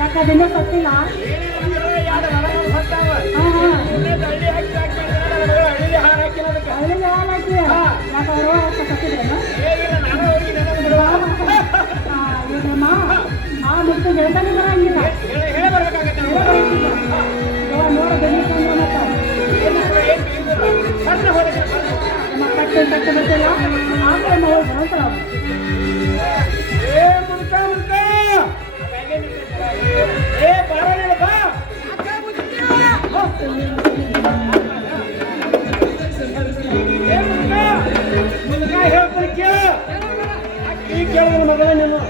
ಯಾಕದನ್ನ ಸತ್ತಿಲ್ಲ ಆ ಮುಟ್ಟು ಹೇಳ್ತಾನೆ ಬರಂಗಿಲ್ಲ ನೋಡ ಕಟ್ಟೆ ಕಟ್ಟೆ ಬರ್ತಿಲ್ಲ ಆಮೇಲೆ ಬರಂತಾರ ಕೇಳಿದ ಮಗಳ ನೀನು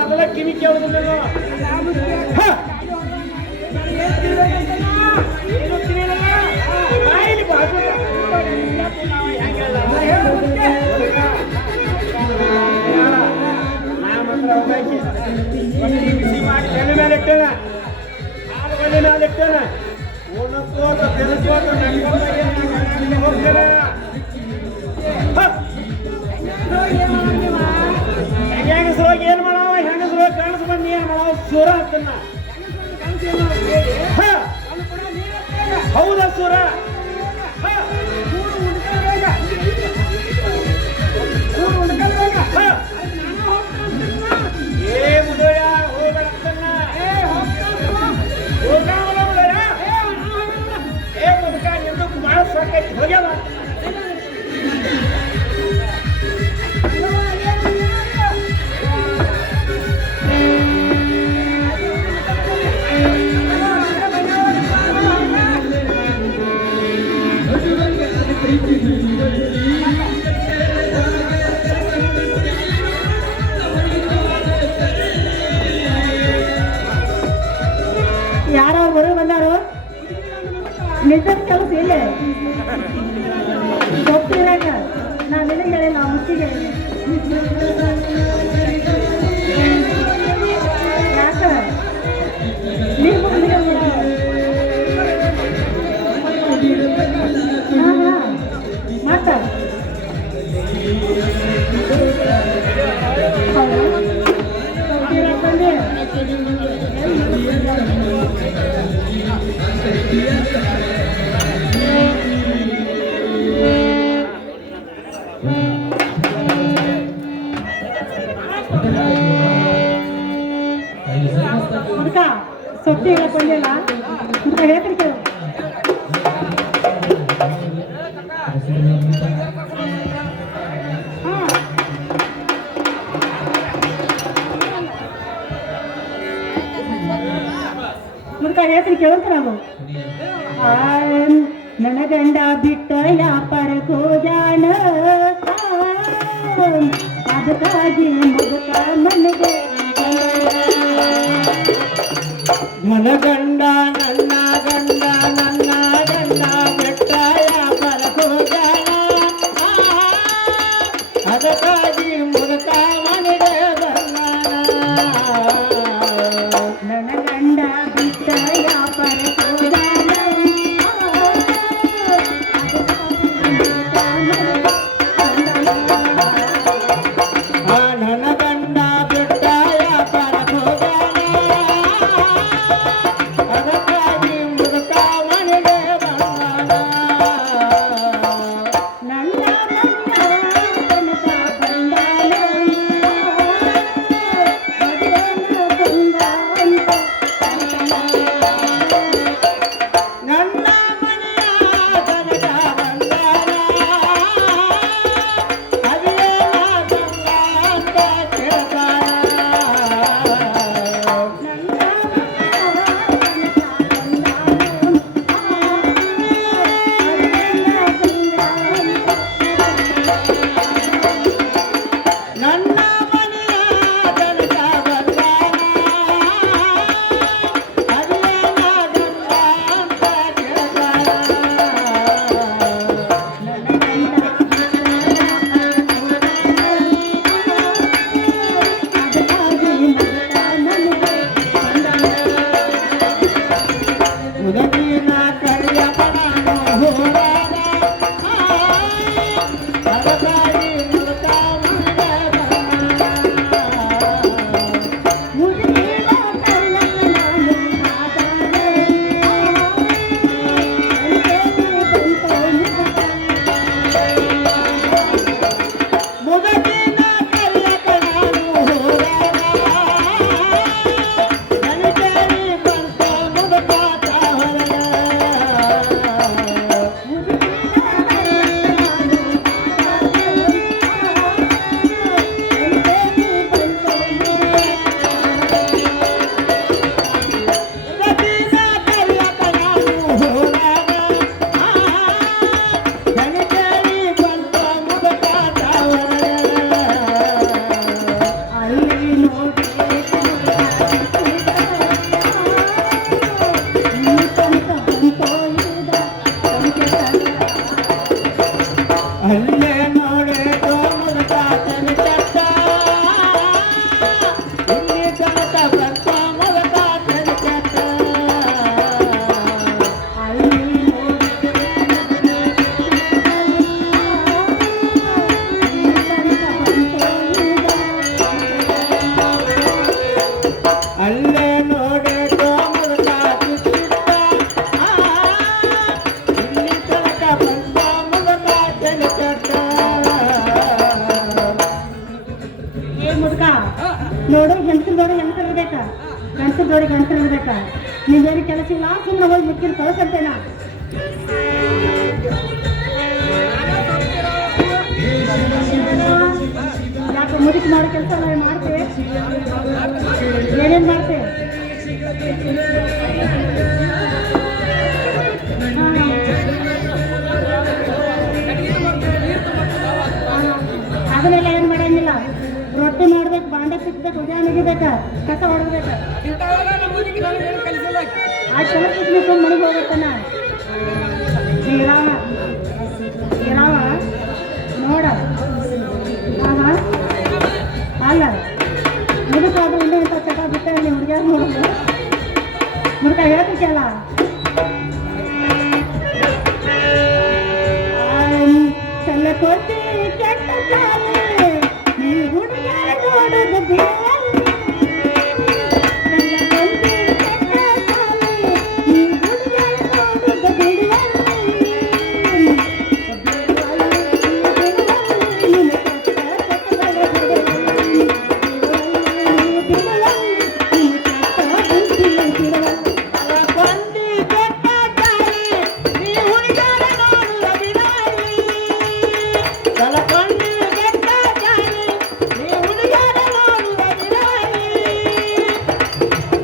ಮೊದಲ ಕಿವಿ ಕೇಳುದಿಲ್ಲ ಬಿಸಿ ಮಾಡಿ ಎಣ್ಣೆ ಮೇಲೆ ಇಟ್ಟೇನ ಆರು ಮನೆ ಮೇಲೆ ಇಟ್ಟೇನ ಉಣ್ಣಕೋತ ಬೆರೆಸ್ಕೋತ ಹೋಗ್ತೇನೆ ಹೆಂಗಸರೋಗಿ ಏನ್ ಮಾಡಾವ ಹೆಂಗಸರೋಗಿ ಕಾಣಿಸ್ ಬಂದು ಏನ್ ಮಾಡಾವ ಸುರ ಹತ್ತನ್ನ ಹೌದಾ ಸುರ ಏ ಮುದೋಯ ಹೋಗತ್ತನ್ನ ಏ ಮುದುಕ ನಿಂದು ಬಹಳ ಸಾಕೈತಿ ಹೋಗ್ಯಾವ ಯಾರವ್ರು ಬರೋ ಬಂದಾರು ನಿಜದ ಕೆಲಸ ಇಲ್ಲ ಗೊತ್ತಿರಾಗ ನಾ ನಿನಗೆ ಹೇಳಿಲ್ಲ ಮುಚ್ಚಿಗೆ ಯಾಕ ನೀವು ಮತ್ತ ಮುದುಕ ಸೊಟ್ಟಿ ಹೇಳಕೊಂಡಿಲ್ಲ ಮುದುಕ ಹೇಳ್ತೀನಿ ಕೇಳು ಮುದುಕ ಹೇಳ್ತೀನಿ ಕೇಳಂತ ನಾವು ನನ್ನ ಗಂಡ ಬಿಟ್ಟ ಯಾಪರಕ್ಕೂ ಜಾಣ ಅದಕ್ಕಾಗಿ ಮುದುಕ ಮನೆಗೆ ನನ್ನ ಗಂಡ ನನ್ನ ಗಂಡ ನನ್ನ ಗಂಡ ಬೆಟ್ಟ ಯಾಪರಕ್ಕೂ ಜಾಣ ಅದಕ್ಕಾಗಿ ಮುದುಕ ಮನೆಗೆ ಬಂದಾನ ನನ್ನ ಗಂಡ ಬಿಟ್ಟ ಯಾಪರಕ್ಕೂ ಜಾಣ ನನ್ನ ಗಂಡ ಬೆಟ್ಟ ಯಾಪರಕ್ಕೂ ಅದಕ್ಕಾಗಿ ಮುದುಕ ಮನೆಗೆ ಬಂದಾನ ನನ್ನ ತನಕ ಬಂದಾನ ನನ್ನ ಮನೆಯ ತನಕ ಬಂದಾನ ಅದೇನ ಗಂಗ ಅಂತ ಕೇಳ್ತಾನ ನನ್ನ ಮನೆಯ ತನಕ ಬಂದಾನ ಅದೇನ ಗಂಗ ಅಂತ ಕೇಳ್ತಾನ ಮುದಕಿನ ಕರಿಯಪ್ಪ ನಾನು ಹೋದಾಗ ಅದಕ್ಕಾಗಿ ಮುದುಕ ಮನೆಗೆ ಬಂದಾನ ಮುದಕಿನ ಕರಿಯಪ್ಪ ನಾನು ಹೋದಾಗ ನನಗೇನಿ ಬಂತ ಮುದುಕ ತಾವರ ಮುದಕಿನ ಕರಿಯಪ್ಪ ನಾನು ಹೋದಾಗ ನನಗೇನಿ ಬಂತ ಮುದುಕ ತಾವರ ಅಲ್ಲಿ ನೋಡಿ ಅಲ್ಲೇ ನೋಡೆ ಮುದುಕ ತನಕಟ್ಟ ಇಲ್ಲಿ ತನಕ ಬಂತ ಮುದುಕ ತನಕಟ್ಟ ಅಲ್ಲೇ ನೋಡೆ ಮುದುಕ ಚುಚ್ಚಿಟ್ಟ ಇಲ್ಲಿ ತನಕ ಬಂತ ಮುದುಕ ತನಕಟ್ಟ ಏ ಮುದುಕ ನೋಡು ಗಂಟಲು ನೋಡಿ ಗಂಟಲು ಇರ್ಬೇಕಾ ಗಂಟಲು ನೋಡಿ ಗಂಟಲು ಇರ್ಬೇಕಾ ನೀವೇನು ಕೆಲಸ ಇಲ್ಲ ಸುಮ್ಮನೆ ಹೋಗಿ ಮುಕ್ಕಿನ ಕಳಿಸಂತೇನ ಯಾಕೆ ಮುದುಕಿ ಮಾಡೋ ಕೆಲಸ ನಾವು ಮಾಡ್ತೇವೆ ಏನೇನು ಮಾಡ್ತೇವೆ ಅದನ್ನೆಲ್ಲ ಏನು ಮಾಡಂಗಿಲ್ಲ ರೊಟ್ಟಿ ಮಾಡ್ಬೇಕು ಬಾಂಡೆ ತಿಕ್ಬೇಕು ಉದ್ಯಾನ ಒಗಿಬೇಕು ಕಸ ಹೊಡೆದ್ಬೇಕು ಆ ಕೆಲಸ ಸುಮ್ಮನೆ ಮನೆಗೆ ಹೋಗ್ಬೇಕನ್ನ ಇರಾವ ನೋಡ ಅಲ್ಲ ಮುದುಕಾದ್ರೂ ಇನ್ನೂ ಇಂಥ ಚಟ ಬಿಟ್ಟೆ ನೀವು ಹುಡುಗಿಯಾರು ನೋಡೋದು ಮುದುಕ ಹೇಳ್ತಿಲ್ಲ ಚಲ್ಲ ಕೊಟ್ಟಿ ಕೆಟ್ಟ ಚಾಲೆ ನೀ ಹುಡುಗಿಯಾರ ನೋಡೋದು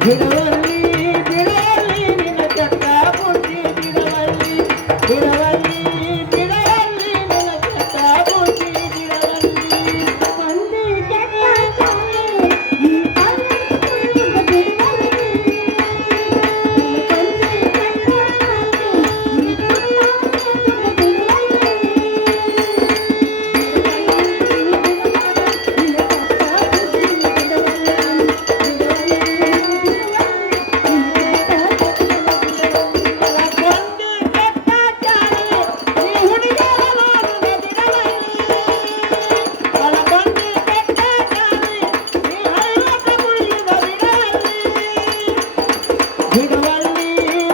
ಬಿಡವಲ್ಲಿ ಬಿಡವಲ್ಲಿ ನಿನ್ನ ಚಟ್ಟ ಬುದ್ಧಿ ಬಿಡವಲ್ಲಿ ಬಿಡವಲ್ಲಿ ಬಿಡವಲ್ಲಿ ನಿನ್ನ ಚಟ್ಟ ಬುದ್ಧಿ ಬಿಡವಲ್ಲಿ ತಂದೆ ಕೆಟ್ಟ ತಾಯಿ ಈ ಅಲ್ಲದ ಬಿಡುವಲ್ಲಿ ತಂದೆ ಕೆಟ್ಟ ತಾಯಿ ಈ ಬಿಡವಲ್ಲಿ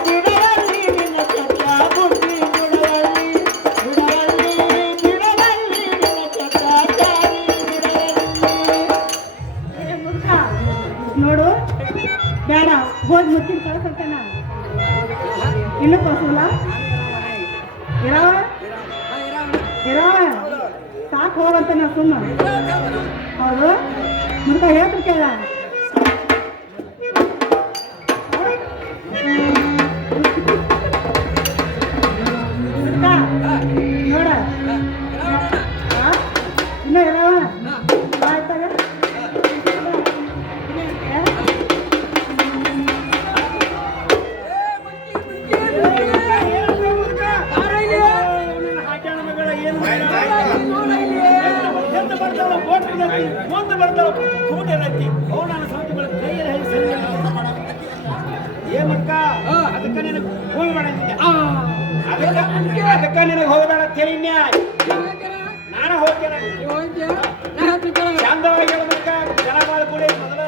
ಬಿಡವಲ್ಲಿ ನಿನ್ನ ಚಟ್ಟ ಬುದ್ಧಿ ಬಿಡವಲ್ಲಿ ಬಿಡವಲ್ಲಿ ಬಿಡವಲ್ಲಿ ನಿನ್ನ ಚಟ್ಟ ಚಾರಿ ಬಿಡವಲ್ಲಿ ಮುದ್ಕ ನೋಡು ಬೇಡ ಹೋಗಿ ಮುಚ್ಚಿನ ಕಳ್ಸಂತೇನ ಇನ್ನು ಕಳ್ಸಲ್ಲ ಇರಾವ ಇರಾವ ಸಾಕು ಹೋಗಂತ ನಾ ಸುಮ್ಮ ಹೌದು ಮುದ್ಕ ಹೇಳ್ತು ಕೇಳ ಮುದ್ಕ ನೋಡ ಇನ್ನ ಇರಾವ ಆಯ್ತಾಗ ಅದಕ್ಕೆ ನಿನಗೆ ಹೋಗಬೇಡ ತಿಳಿನ್ಯ ನಾನು ಹೋಗ್ತೇನೆ ಚಂದವಾಗಿ ಹೇಳ್ಬೇಕ ಜನ ಬಾಳ ಕೂಡ ಮೊದಲ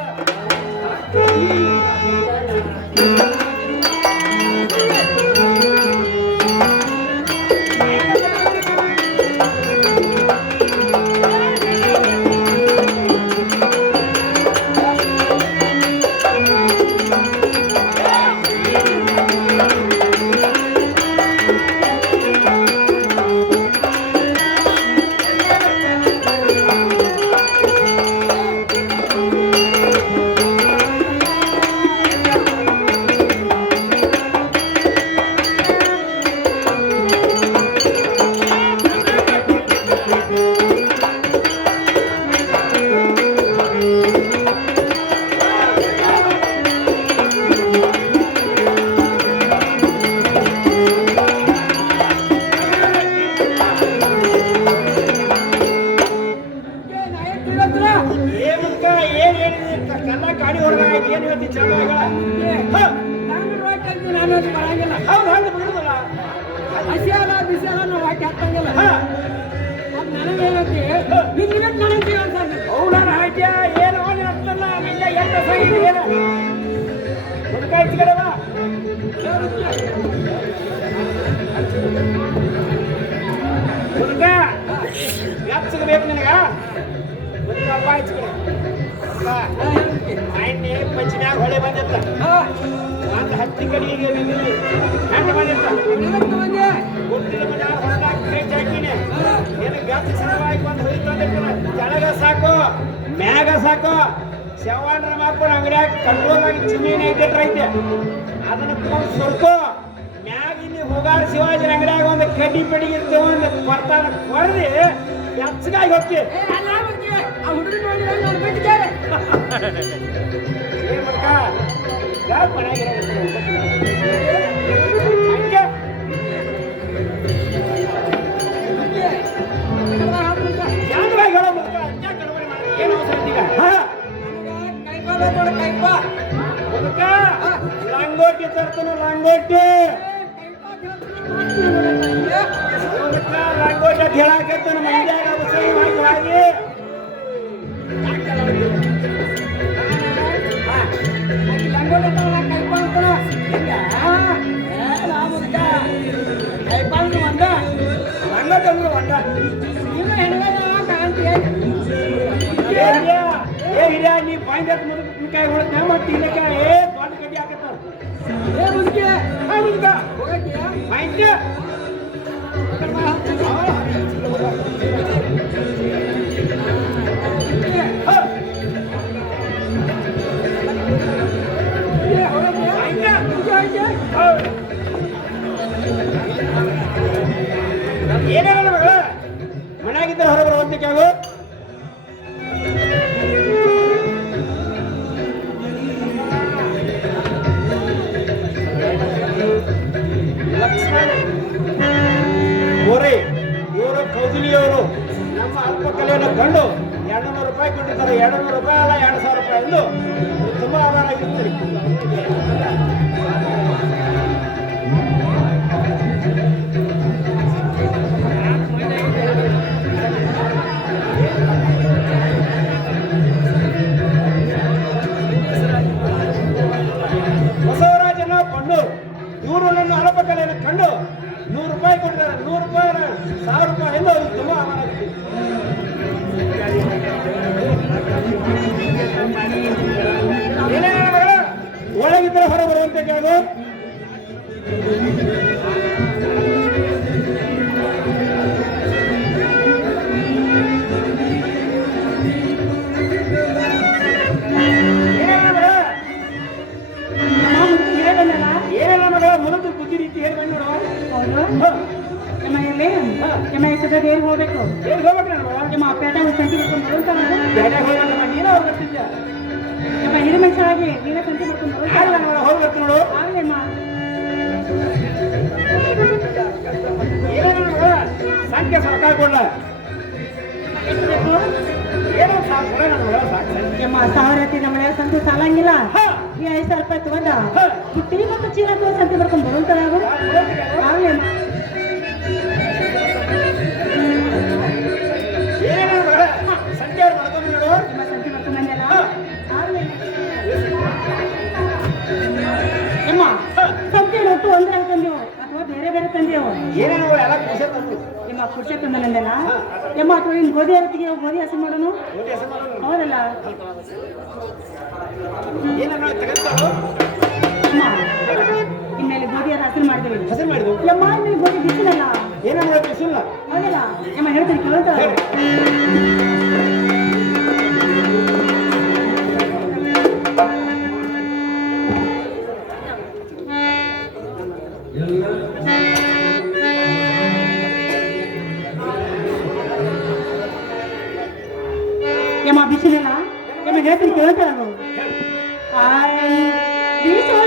ಕಲ್ಲ ಕಾಡಿ ಹೊರಗ ಏನ್ ಹೇಳ್ತಿ ಚಂದ ಹೌದು ಹೌದು ಬಿಡುದಲ್ಲ ಹಸಿಯಾಲ ಬಿಸಿಯಾಲ ನಾವು ಹಾಕಿ ಹಾಕ್ತಂಗಿಲ್ಲ ನನಗೇನಂತೆ ನನಗೆ ಹೌದಾನ ಹಾಕ್ಯ ಏನು ಅರ್ಥಲ್ಲ ಇಲ್ಲ ಎಂತ ಸಹಿ ಏನು ಹುಡುಕ ಹಚ್ಕಡವ ಹುಡುಕ ಎಚ್ಚಬೇಕು ನಿನಗ ಹುಡುಕ ಹಬ್ಬ ಹಚ್ಕಡೆ ಮಾನ್ಯ ಪಂಚಮ್ಯಾಗ ಹೊಳೆ ಬಂದಿತ್ತ ಒಂದು ಹತ್ತಿ ಕಡೆಗೆ ಹೆಣ್ಣು ಬಂದಿತ್ತ ಹುಟ್ಟಿದ ಮನೆ ಹೊರದಾಗ ಕೈಟ್ ಹಾಕಿನಿ ನಿನಗೆ ಗಚ್ಚ ಸಲುವಾಗಿ ಒಂದು ಹೊಯ್ತು ತಂದಿರ್ತಾನ ಕೆಳಗ ಸಾಕು ಮ್ಯಾಗ ಸಾಕು ಶವಾಂಡ್ರ ಮಾಪನ ಅಂಗಡಿಯಾಗ ಕಂಟ್ರೋಲಾಗಿ ಚಿನ್ನಿನ ಐತೆ ಅದನ್ನ ತಗೊಂಡು ಸುರ್ಕೋ ಮ್ಯಾಗ ಇಲ್ಲಿ ಹೋಗಾರ ಶಿವಾಜಿ ಅಂಗಡಿಯಾಗ ಒಂದು ಕಡ್ಡಿ ಪಡಿಗೆ ತಗೊಂಡು ಬರ್ತಾನ ಹೊಡೆದಿ ಎಚ್ಚಗಾಗಿ ಹೋಗ್ತಿ ಏನ್ ಮಕ್ಕ ಯಾಕೆ ಮನೆಯಾಗಿರೋ ಚಂದವಾಗಿ ಹೇಳೋ ಮಕ್ಕ ಏನು ಅವಸರ ಈಗ ಮಕ್ಕ ಲಂಗೋಟಿ ತರ್ತನು ಲಂಗೋಟಿ ಲಂಗೋಟಿ ಅಂತ ಹೇಳಾಕತ್ತನು ಮಂಡ್ಯಾಗ ಅವಸರ ಹಾಕಿ ನೀ ಪಾಯಿಂಟ್ ಮುದುಕಾಯಿ ಹೊಡೆದ ಮತ್ತೆ ಇಲ್ಲಕ್ಕೆ ದೊಡ್ಡ ಕಡ್ಡಿ ಹಾಕತ್ತಾರ ಪಾಯಿಂಟ್ ಯಾಕಂದ್ರೆ 200 ರೂಪಾಯಿ ಅಲ್ಲ 2000 ರೂಪಾಯಿ ಎಂದು ತುಂಬಾ ಆಭಾರ ಆಗಿರ್ತೀರಿ. ಬಸವರಾಜನ ಪಣ್ಣೂರು ಇವರು ನನ್ನ ಅಲಪಕಲೆಯನ್ನು ಕಂಡು 100 ರೂಪಾಯಿ ಕೊಟ್ಟಿದ್ದಾರೆ. 100 ರೂಪಾಯಿ 1000 ರೂಪಾಯಿ ಎಂದು ಅವ್ರಿಗೆ ತುಂಬಾ ಆಭಾರ ಆಗಿತ್ತು. ಒಳಗಿದ್ರೆ ಹೊರ ಬರುವಂತೆ ಕೇಳೋದು. ಏನೆಲ್ಲ ಮಗಳ ಮುರಿದು ಬುದ್ಧಿ ರೀತಿ ಹೇಳ್ಕೊಂಡು ನೋಡು. ಏನ್ ಹೋಗ್ಬೇಕು ಏನ್ ಹೋಗ್ಬೇಕು ನನ್ನ ಮಗ? ನಿಮ್ಮ ಪೇಟೆ ಸಂತಿ ಮಾಡ್ಕೊಂಡು ಬೇರೆ ಹೋಗ್ಬೇಕಮ್ಮ, ನೀನೇ ಹೋಗಿ ಬರ್ತಿದ್ಯ. ನಿಮ್ಮ ಹಿರಿ ಮನುಷ್ಯರಾಗಿ ನೀನೇ ಸಂತಿ ಮಾಡ್ಕೊಂಡು ಯಾರು ನನ್ನ ಮಗ ಹೋಗಿ ಬರ್ತೀನಿ ನೋಡು. ಆಗ್ಲೇಮ್ಮ ಏನೇ ನನ್ನ ಮಗ ಸಂಖ್ಯೆ ಸರ್ಕಾರ ಕೊಡ್ಲ ಎಷ್ಟು ಬೇಕು ಏನೋ ಸಾಕು ಕೊಡ ನನ್ನ ಮಗ ಸಾಕು. ನಿಮ್ಮ 1000 ಐತಿ ನಮ್ಮ ಮನೆಯಾಗ ಸಂತಿ ಸಾಲಂಗಿಲ್ಲ. ಹಾ. ಈ 5000 ರೂಪಾಯಿ ತಗೊಂಡ ಹಾ. ಪುಟ್ಟಿ ಮತ್ತು ಚೀಲ ತಗೊಂಡು ಸಂತಿ ಮಾಡ್ಕೊಂಡು ಬರುವಂತಾರ ಆಗ್ಲೇಮ್ಮ ಏನೇ ನನ್ನ ಮಗ ಸಂಖ್ಯೆ ಅವ್ರು ಮಾಡ್ಕೊಂಡು ನೋಡು. ನಿಮ್ಮ ಸಂತಿ ಮಾಡ್ಕೊಂಡು ಬಂದೆಲ್ಲ ನಿಮ್ಮ ಸಂತಿ ಒಟ್ಟು ಒಂದೇ ತಂದೆವು ಅಥವಾ ಬೇರೆ ಬೇರೆ ತಂದೆವು ಏನೇನೋ ಎಲ್ಲ ಖುಷಿ ತಂದು ನಿಮ್ಮ ಖುಷಿ ತಂದನಂದೆಲ್ಲ ನಿಮ್ಮ ಅಥವಾ ಇನ್ನು ಗೋಧಿ ಅರತಿಗೆ ಗೋಧಿ ಹಸಿ ಮಾಡೋನು ನೋಡಿ ಹೆಸರು ಮಾಡೋದು. ಹೌದಲ್ಲ ಏನನ್ನ ತೆಗೆದುಕೊಂಡು ಅಮ್ಮ ಇನ್ಮೇಲೆ ಗೋಧಿ ಹಸಿರು ಮಾಡ್ತೀವಿ ಹೆಸರು ಮಾಡಿದ್ವು. ಯಮ್ಮ ಇನ್ಮೇಲೆ ಗೋಧಿ ಬಿಸಿಲಲ್ಲ ಏನನ್ನ ಬಿಸಿಲ್ಲ ಹೌದಲ್ಲ ಯಮ್ಮ ಹೇಳ್ತೀನಿ ಕೇಳ್ತಾ ಯಮ್ಮ ಬಿಸಿಲಲ್ಲ ಯಮ್ಮ ಹೇಳ್ತೀನಿ ಕೇಳ್ತಾ ಬಿಸಿಲು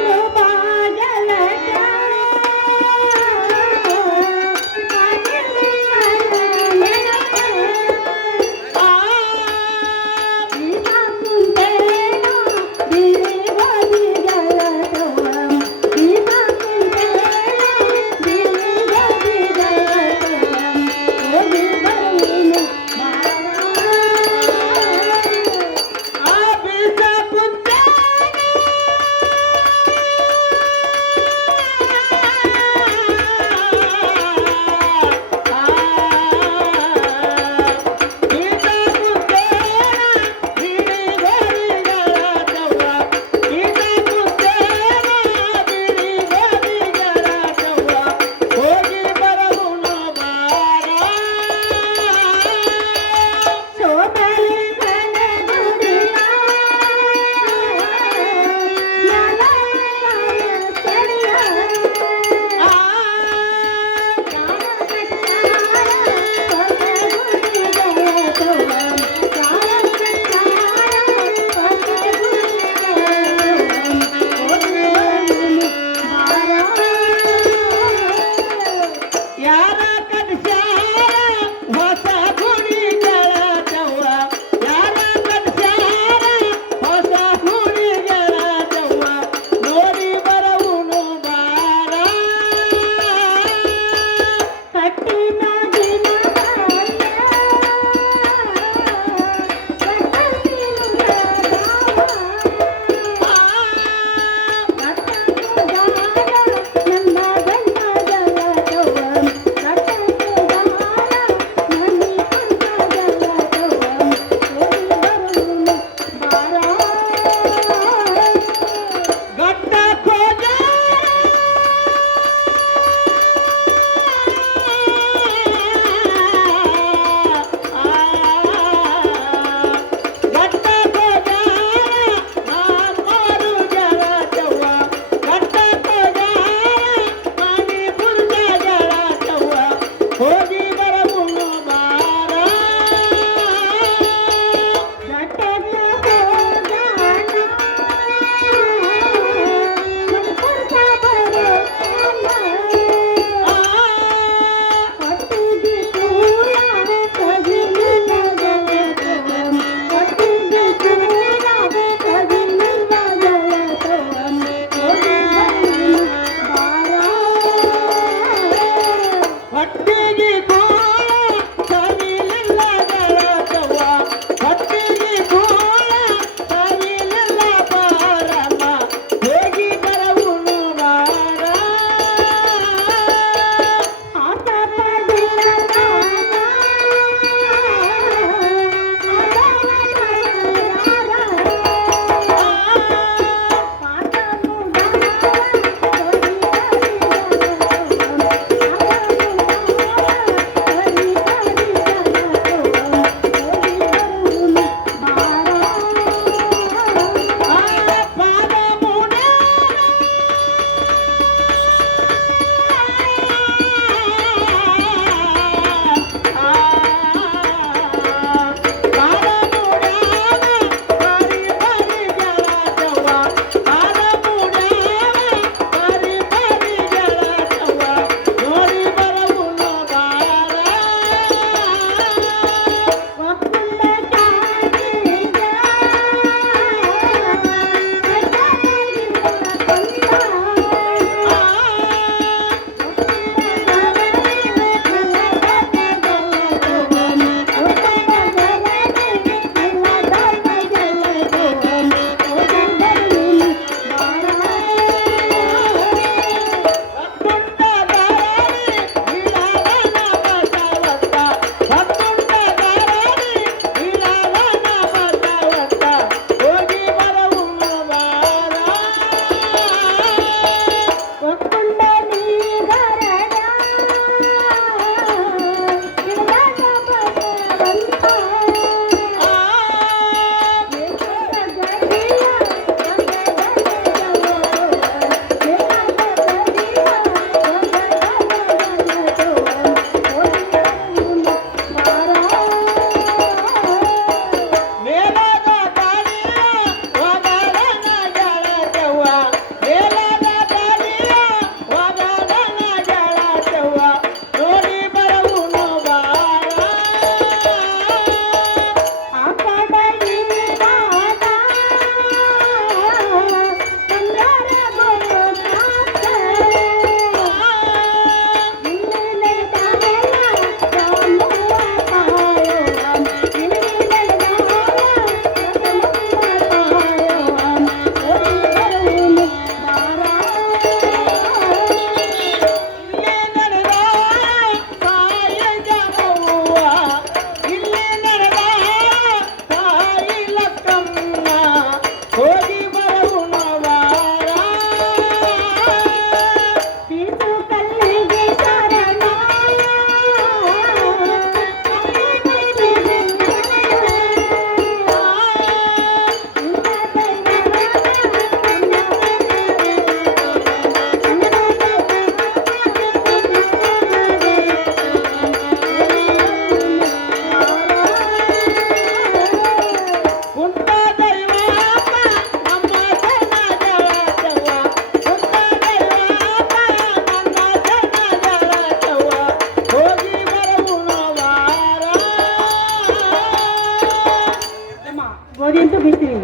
ಗೋಧಿ ಅಂತೂ ಬೀಸ್ತೀವಿ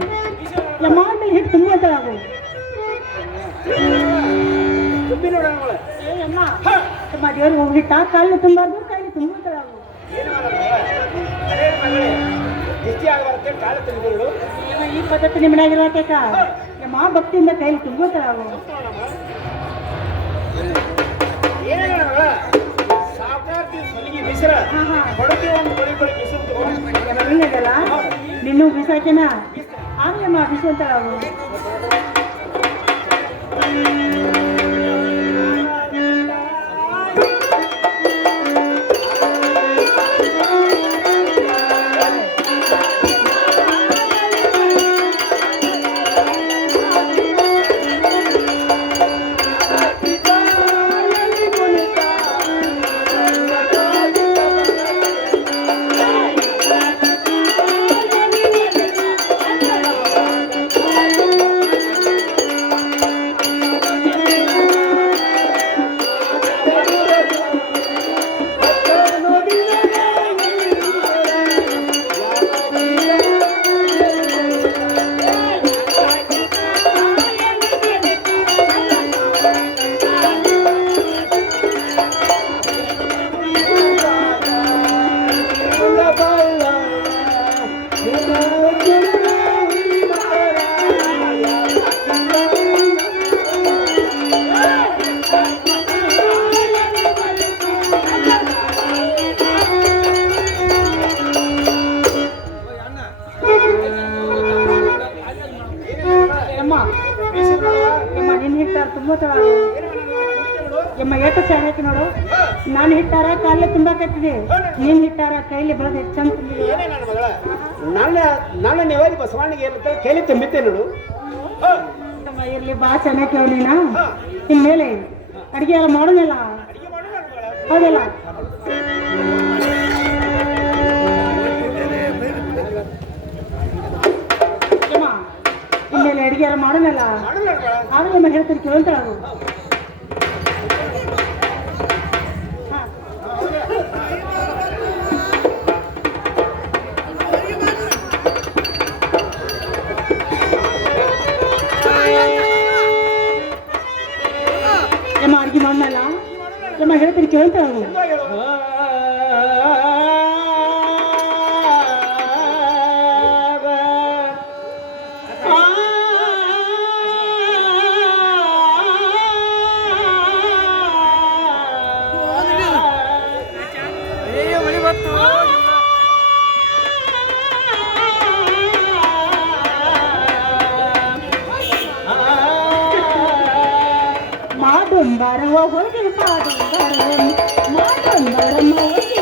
ಯಮ್ಮ ಮೇಲೆ ಹಿಟ್ಟು ತುಂಬ ಅಂತ ಅದು ತುಂಬಿ ನೋಡ ಅವಳ ಏ ಅಮ್ಮ ತುಂಬ ದೇವ್ರಿಗೆ ಹೋಗ್ಬಿಟ್ಟ ಕಾಲು ತುಂಬಾರ್ದು ಕೈಲಿ ತುಂಬ ಅಂತ ಅದು ಏನು ಮಗಳೇ ದಿಷ್ಟಿ ಆಗಬಾರ್ದು ಕಾಳು ತೆಗೆದು ಈ ಪದ್ಧತಿ ನಿಮ್ಮ ಮನೆಯಾಗಿರುವಾಕೇಕ ಯಮ್ಮ ಭಕ್ತಿಯಿಂದ ಕೈಲಿ ತುಂಬ ಅಂತ ಅದು ಏನೇನ ಸಾಕಾರ್ತಿ ಸಲಿಗೆ ಬಿಸಿರ ಹೊಡಕೆ ಒಂದು ಬಳಿ ಬಿಸಿರು ಹಿಂಗಲ್ಲ ನಿನ್ನೂ ಬಿಸಾಕೇನ ಆಗ್ಲಮ್ಮ ಬಿಸು ಅಂತ ಅದು ನಿನ್ನ ಹಿಟ್ಟಾರ ತುಂಬ ಯಮ್ಮ ಏಟ ಚಾರ ಹಾಕಿ ನೋಡು ನಾನು ಹಿಟ್ಟಾರ ಕಾಲೇ ತುಂಬಾ ಕಟ್ಟಿದೆ ನೀನ್ ಹಿಟ್ಟಾರ ಕೈಲಿ ಬೆಳೆದ ಚಂದ ಏನೇ ನನ್ನ ಮಗಳ ನನ್ನ ನೆವದಿ ಬಸವಣ್ಣಿಗೆ ಏನಿತ್ತು ಕೈಲಿ ತುಂಬಿದ್ದೆ ನೋಡು ಇರ್ಲಿ ಬಾ ಚೆನ್ನಾಗಿ ಕೇಳಿ ನೀನ ಇನ್ಮೇಲೆ ಅಡಿಗೆ ಎಲ್ಲ ಮಾಡೋದಿಲ್ಲ ಹೌದಲ್ಲ ಇನ್ಮೇಲೆ ಅಡಿಗೆ ಎಲ್ಲ ಮಾಡೋನಲ್ಲ ಆದ್ರೂ ನಮ್ಮ ಹೇಳ್ತೀನಿ ಕೇಳ್ತಾಳ ಅದು ಯಮ್ಮ ಅಡಿಗೆ ಮಾಡಲ್ಲ ಯಮ್ಮ ಹೇಳ್ತೀನಿ ಕೇಳ್ತಾಳ ಅದು ಮಾದುಂಬರವ ಹೋಗಿ ಮಾದುಂಬರಮ್ಮ ಹೋಗಿ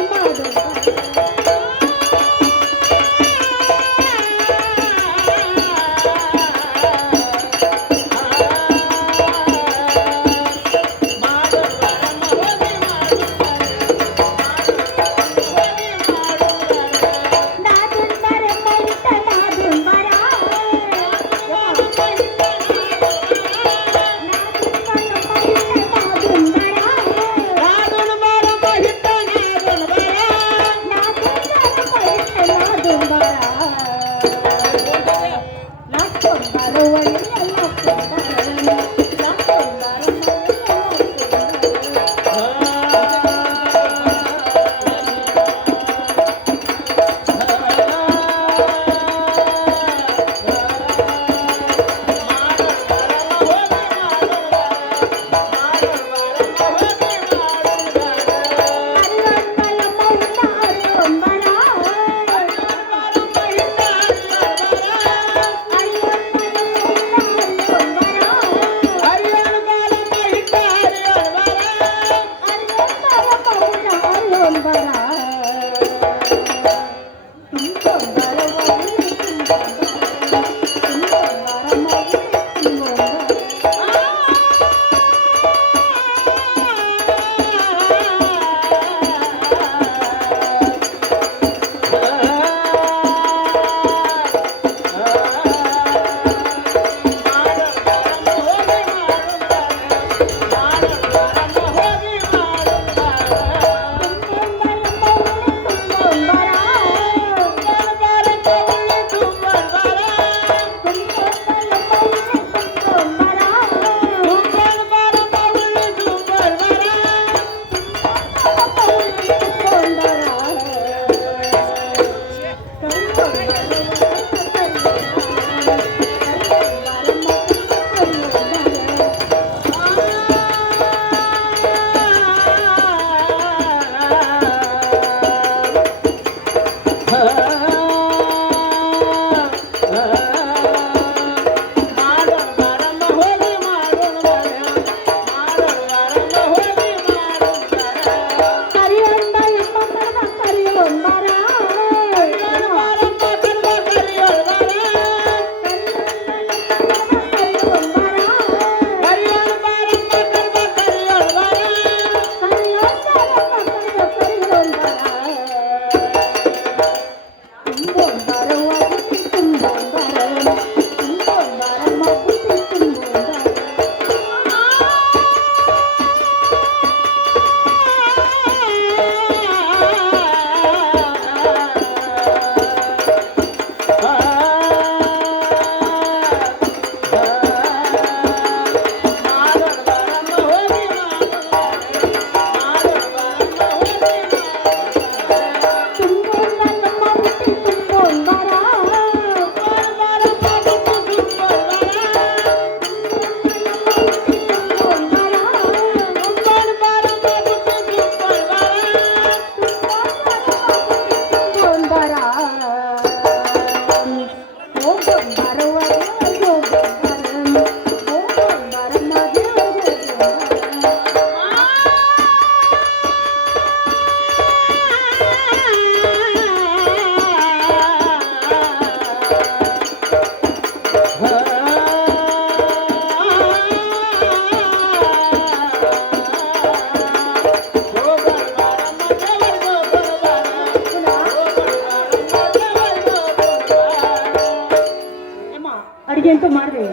ಅಡಿಗೆ ಅಂತೂ ಮಾಡಿದೆ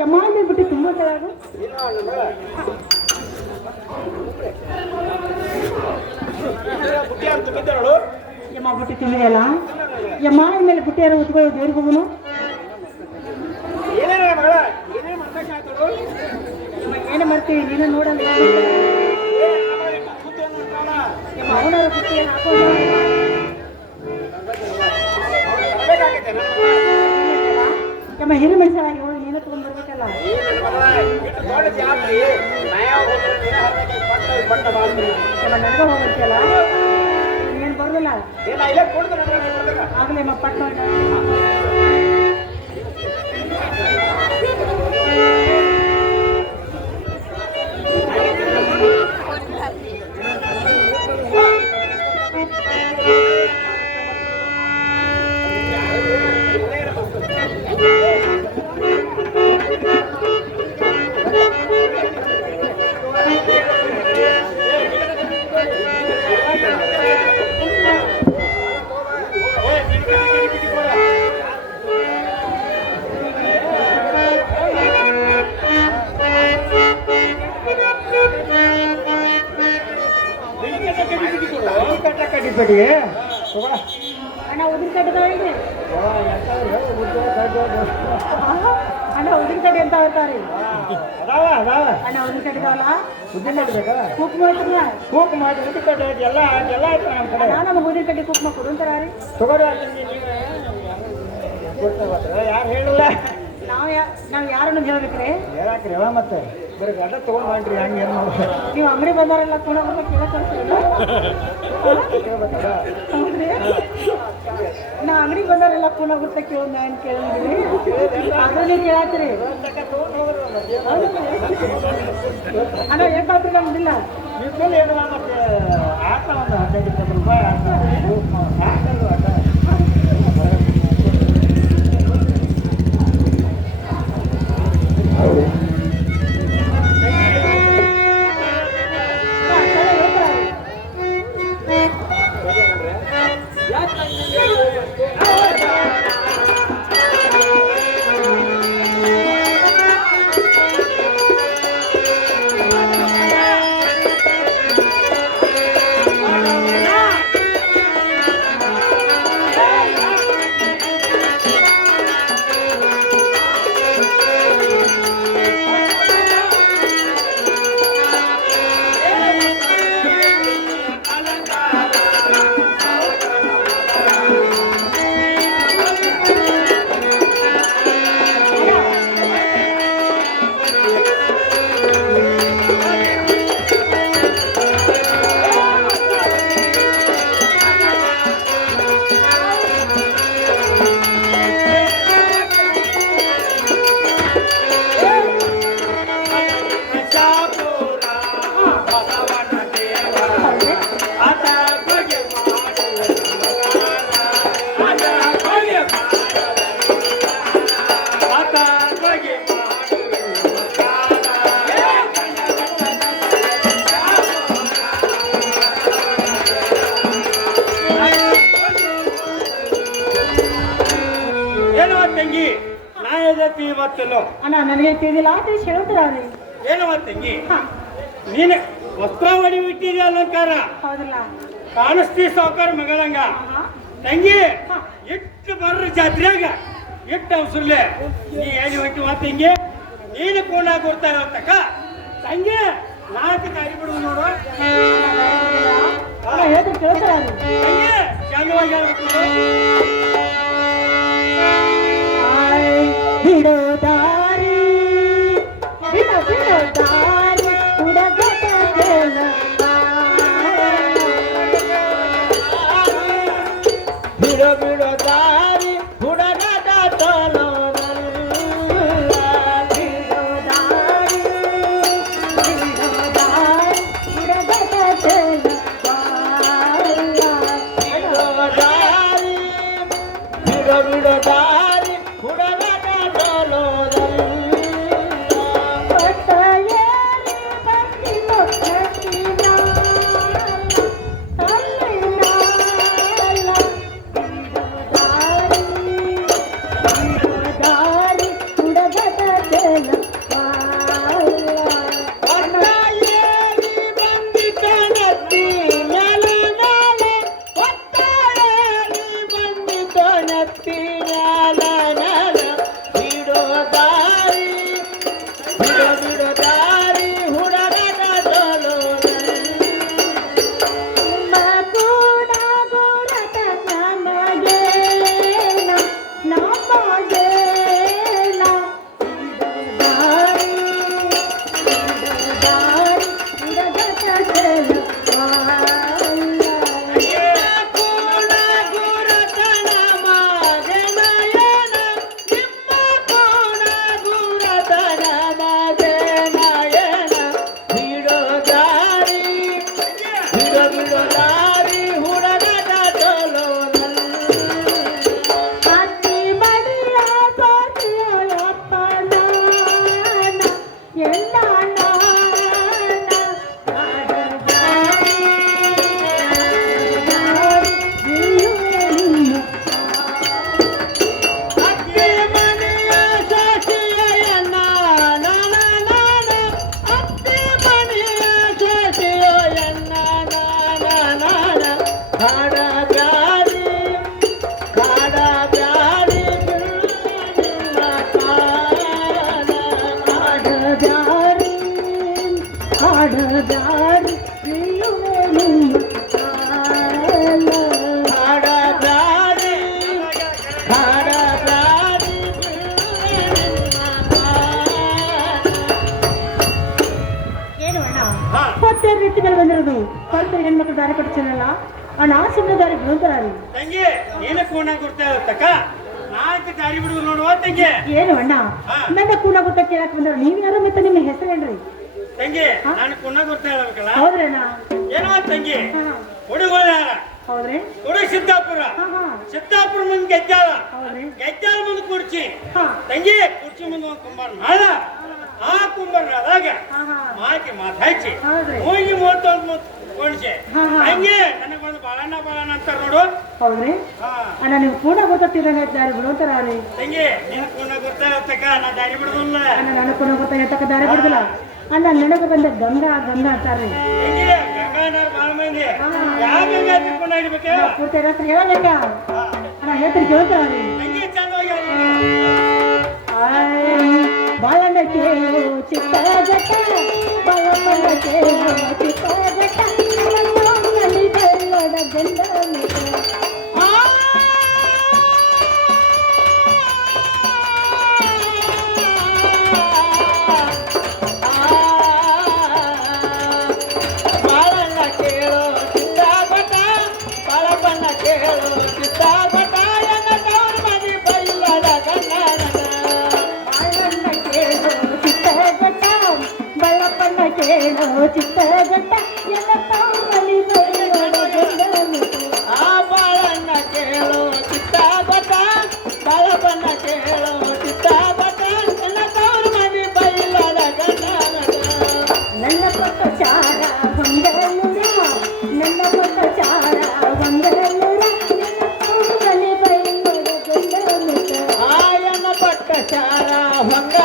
ಯಮ್ಮ ಬಿಟ್ಟು ತುಂಬ ಚೆನ್ನಾಗು ಬುಟ್ಟಿ ಅಂತ ಬಿದ್ದಳು ಯಮ್ಮ ಬಿಟ್ಟು ತಿಂದಿದೆಯಲ್ಲ ಯಮ್ಮ ಮೇಲೆ ಬುಟ್ಟಿ ಯಾರು ಉತ್ಕೊಳ್ಳೋ ದೇವ್ರಿಗೆ ಹೋಗುನು ಏನೇನ ಮಗಳ ಏನೇನು ಮಾಡ್ಬೇಕಾಗ್ತಳು ಏನು ಮಾಡ್ತೀವಿ ನೀನು ನೋಡಲ್ಲ ಯಮ್ಮ ಅವನವರ ಬುಟ್ಟಿ ಹಾಕೊಂಡು ಯಮ್ಮ ಹಿರಿ ಮನುಷ್ಯರಾಗಿ ಹೋಗಿ ನೀನು ತಗೊಂಡ್ಬರ್ಬೇಕಲ್ಲ ಯಮ್ಮ ನನಗೆ ಹೋಗ್ಬೇಕಲ್ಲ ನೀನು ಬರಲಿಲ್ಲ ಆಗಲೇ ಯಮ್ಮ ಪಟ್ಟ ಕಡ್ಡಿಪೆಟ್ಟಿಗೆ ಅಣ್ಣ ಉದಿನ ಕಡ್ಡಿ ಅಣ್ಣ ಉದಿನ ಕಡ್ಡಿ ಅಂತ ಹೇಳ್ತಾರೆ ಅಣ್ಣ ಉದಿನ ಕಡ್ಡಿದಾವಲ್ಲ ಬುದ್ಧಿ ಮಾಡ್ಬೇಕಾ ಕುಕ್ ಮಾಡ್ತಿಲ್ಲ ಕೂಕ್ ಮಾಡಿ ಉದ್ದಿ ಕಡ್ಡಿ ಎಲ್ಲ ಎಲ್ಲ ಆಯ್ತು ನಮ್ಮ ಕಡೆ ನಮಗೆ ಉದಿನ ಕಡ್ಡಿ ಕುಕ್ ಕೊಡು ಅಂತಾರ ರೀ ತಗೋರಿ ಯಾರು ಹೇಳಿಲ್ಲ ನಾವು ಯಾರನ್ನು ಹೇಳ್ಬೇಕ್ರಿ ಹೇಳಾಕ್ರಿ ಅವ ಮತ್ತೆ ಬರೀ ಗಡ್ಡ ತಗೊಂಡ್ ಮಾಡ್ರಿ ಹಂಗೆ ಏನು ಮಾಡ್ಬೇಕು ನೀವು ಅಂಗಡಿ ಬಂದಾರೆಲ್ಲ ಕೂಡ ಹೌದ್ರಿ ನಾ ಅಂಗಡಿ ಬಂದವರೆಲ್ಲ ಕೂಡ ಗೊತ್ತ ಕೇಳೋದು ನಾನು ಕೇಳಿದ್ರಿ ಅದು ನೀವು ಕೇಳತ್ತೀರಿ ಅಣ್ಣ ಎಷ್ಟು ನಮ್ದಿಲ್ಲ ನೀವು ಏನು ಮತ್ತೆ ಆಟ ಒಂದು 15-20 ರೂಪಾಯಿ ಆಟ ತಂಗಿ ನಾ ಎದೈತಿ ಇವತ್ತಲ್ಲೋ ಅಣ್ಣ ನನಗೆ ತಿಳಿದಿಲ್ಲ ಅಂತ ಹೇಳ್ತಾರ ಏನವ ತಂಗಿ ನೀನು ವಸ್ತ್ರ ಮಡಿ ಬಿಟ್ಟಿದ್ಯ ಅಲಂಕಾರ ಹೌದಲ್ಲ ಕಾಣಿಸ್ತಿ ಸಾವುಕಾರ ಮಗಳಂಗ ತಂಗಿ ಇಟ್ಟು ಬರ್ರಿ ಜಾತ್ರೆಯಾಗ ಇಟ್ಟು ಅವಸರ್ಲೆ ನೀ ಹೇಳಿ ಹೊಂಟಿವ ತಂಗಿ ನೀನು ಕೋಣ ಕೊಡ್ತಾ ಇರತಕ್ಕ ತಂಗಿ ನಾಲ್ಕು ದಾರಿ ಬಿಡುದು ನೋಡು ಹೇಳ್ತಾರೆ ಕೇಳ್ತಾರ ತಂಗಿ ಚಂದವಾಗಿ ಹೇಳ್ಬೇಕು ಬಿಡೋದಾರಿ ಬಿಡೋದಾರಿ ಬಿಡೋ ಬಿಡೋ ದಾರಿ ಹುಡುಗಾಟ ತೋಲೋ ಬಿಡುದು ಕಲ್ತು ಹೆಣ್ಮಕ್ಳು ದಾರಿ ಕೊಡ್ತೀನಲ್ಲ ಆ ನಾ ಸುಮ್ಮನೆ ದಾರಿ ಬಿಡುತ್ತಾರಿ ತಂಗಿ ನೀನ ಕೂನ ಗುರ್ತಾವತ್ತಕ್ಕ ನಾಲ್ಕು ದಾರಿ ಬಿಡುದು ನೋಡುವ ತಂಗಿ ಏನು ಅಣ್ಣ ನನ್ನ ಕೂನ ಗೊತ್ತ ಕೇಳಕ್ ಬಂದ್ರ ನೀವ್ ಯಾರು ಮತ್ತೆ ನಿಮ್ಮ ಹೆಸರೇನ್ರಿ ತಂಗಿ ನಾನು ಕೂನ ಗುರ್ತಾವಲ್ಲ ಹೌದ್ರೇನಾ ಏನೋ ತಂಗಿ ಹುಡುಗರು ಯಾರ ಹೌದ್ರಿ ಹುಡುಗ ಸಿದ್ದಾಪುರ ಸಿದ್ದಾಪುರ ಮುಂದೆ ಗೆಜ್ಜಾಳ ಹೌದ್ರಿ ಗೆಜ್ಜಾಳ ಮುಂದೆ ಕುರ್ಚಿ ಹಾ ತಂಗಿ ಕುರ್ಚಿ ಮುಂದೆ ಒಂದು ಕುಂಬಾರ ನಾಳ ಆ ಕುಂಬಾರನಾದಾಗ ಮಾತಿ ಮಾತಾಡ್ಸಿ ಹೌದ್ರಿ ಹೋಗಿ 31 ಕೊಡ್ಸಿ ತಂಗಿ ನನಗೆ ಒಂದು ಬಾಳಣ್ಣ ಅಂತಾರ ನೋಡು ಹೌದ್ರಿ ಹಾ ಅಣ್ಣ ನೀವು ಕೂನ ಗೊತ್ತಿರ ದಾರಿ ಬಿಡುತ್ತಾರಿ ತಂಗಿ ನಿನ್ನ ಕೂನ ಗೊತ್ತಾಗತ್ತಕ್ಕ ನಾ ದಾರಿ ಬಿಡುದಿಲ್ಲ ಅಣ್ಣ ನನ್ನ ಕೂನ ಗೊತ್ತಾಗ ದಾರಿ ಬಿಡುದಿಲ್ಲ ಅಣ್ಣ ನನಗೆ ಬಂದ ಗಂಗಾ ಗಂಗಾ ಅಂತಾರ್ರಿ ತಂಗಿ ಗಂಗಾನಾರ್ ಬಾಳ ಮಂದಿ ಯಾವ ಗಂಗಾ ತಿಳ್ಕೊಂಡು ಹಿಡ್ಬೇಕ ಪೂರ್ತಿ ರಾತ್ರಿ ಹೇಳಬೇಕ ಅಣ್ಣ ಹೇಳ್ತೀನಿ ಕೇಳ್ತಾರಿ ತಂಗಿ ಚಂದವಾಗಿ ಬಾಳಣ್ಣ ಕೇಳು ಚಿತ್ತ ಜಟ ಬಾಳಣ್ಣ ಕೇಳು ಚಿತ್ತ ಜಟ ಬೆಳ್ಳದ ಗಂಡ ಬಾಳಣ್ಣ ಕೇಳೋ ಚಿತ್ತಾಪಟ ಬಾಳಪ್ಪಣ್ಣ ಕೇಳೋ ಚಿತ್ತಾಪಟ ಎನ್ನ ತವ್ರ ಮನೆ ಬೈಲದ ಗಂಡನ ಬಾಳಣ್ಣ ಕೇಳು ಚಿತ್ತ ಜಟ ಬಾಳಪ್ಪಣ್ಣ ಕೇಳು ಚಿತ್ತ ಜಟ ಎಲ್ಲ ತಾವಲಿ ಬೆಳ್ಳದ ಗಂಡ ಆ ಬಾಳಣ್ಣ ಕೇಳೋ ಚಿತ್ತಾಪಟ ಬಾಳಪ್ಪಣ್ಣ ಕೇಳೋ ಚಿತ್ತಾಪಟ ಎನ್ನ ತವ್ರ ಮನೆ ಬೈಲದ ಗಂಡನ ನನ್ನ ಪಕ್ಕ ಚಾರ ಹೊಂದಲೂರ ನನ್ನ ಪಕ್ಕ ಚಾರ ಹೊಂದಲೂರ ನನ್ನ ತಾವಲಿ ಬೆಳ್ಳದ ಗಂಡ ಆಯನ ಪಟ್ಟ ಚಾರ ಹೊಂಗ